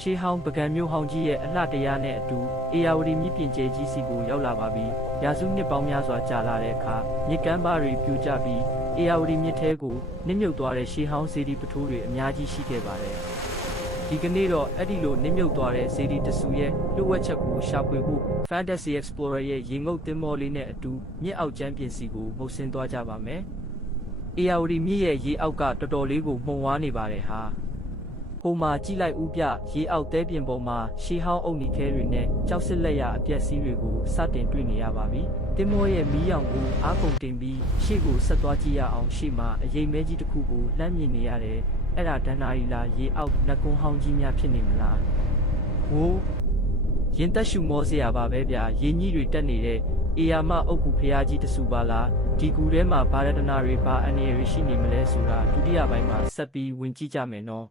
ရှေးဟောင်းပကံမျိုးဟောင်းကြီးရဲ့အလှတရားနဲ့အတူအေယာဝတီမြစ်ပြင်ကျဲကြီးစီကိုရောက်လာပါပြီ။ရာစုနှစ်ပေါင်းများစွာကြာလာတဲ့အခါမြစ်ကမ်းပါးတွေပြိုကျပြီးအေယာဝတီမြစ်ထဲကိုနစ်မြုပ်သွားတဲ့ရှေးဟောင်းစေတီပထိုးတွေအများကြီးရှိခဲ့ပါတယ်။ဒီကနေ့တော့အဲ့ဒီလိုနစ်မြုပ်သွားတဲ့စေတီတဆူရဲ့လှုပ်ဝက်ချက်ကိုရှာဖွေဖို့ Fantasy Explorer ရဲ့ရေငုပ်သင်္ဘောလေးနဲ့အတူမြစ်အောက်ကျမ်းပြင်စီကိုမှုတ်ဆင်းသွားကြပါမယ်။အေယာဝတီမြစ်ရဲ့ရေအောက်ကတော်တော်လေးကိုမှုန်ဝါးနေပါတယ်ဟာ။ဟိုမှာကြည့်လိုက်ဦးပြရေအောက်တဲပြင်ပေါ်မှာရှေးဟောင်းအုပ်နီခဲတွေနဲ့ကြောက်စစ်လက်ရအပြက်စီးတွေကိုစတင်တွေ့နေရပါပြီ။တင်မောရဲ့မီးရောင်ကိုအားကုန်တင်ပြီးရှေ့ကိုဆက်သွားကြည့်ရအောင်ရှေ့မှာအရေးမဲကြီးတစ်ခုကိုလှမ်းမြင်နေရတယ်။အဲ့ဒါဒဏ္ဍာရီလားရေအောက်လက်ကုန်းဟောင်းကြီးများဖြစ်နေမလား။ဟိုးရင်သက်ရှူမောစရာပါပဲဗျာရေကြီးတွေတက်နေတဲ့အေယာမအုတ်ကူဖျားကြီးတဆူပါလားဒီကူထဲမှာဘာရတနာတွေဘာအနေရရှိနေမလဲဆိုတာဒုတိယပိုင်းမှာဆက်ပြီးဝင်ကြည့်ကြမယ်နော်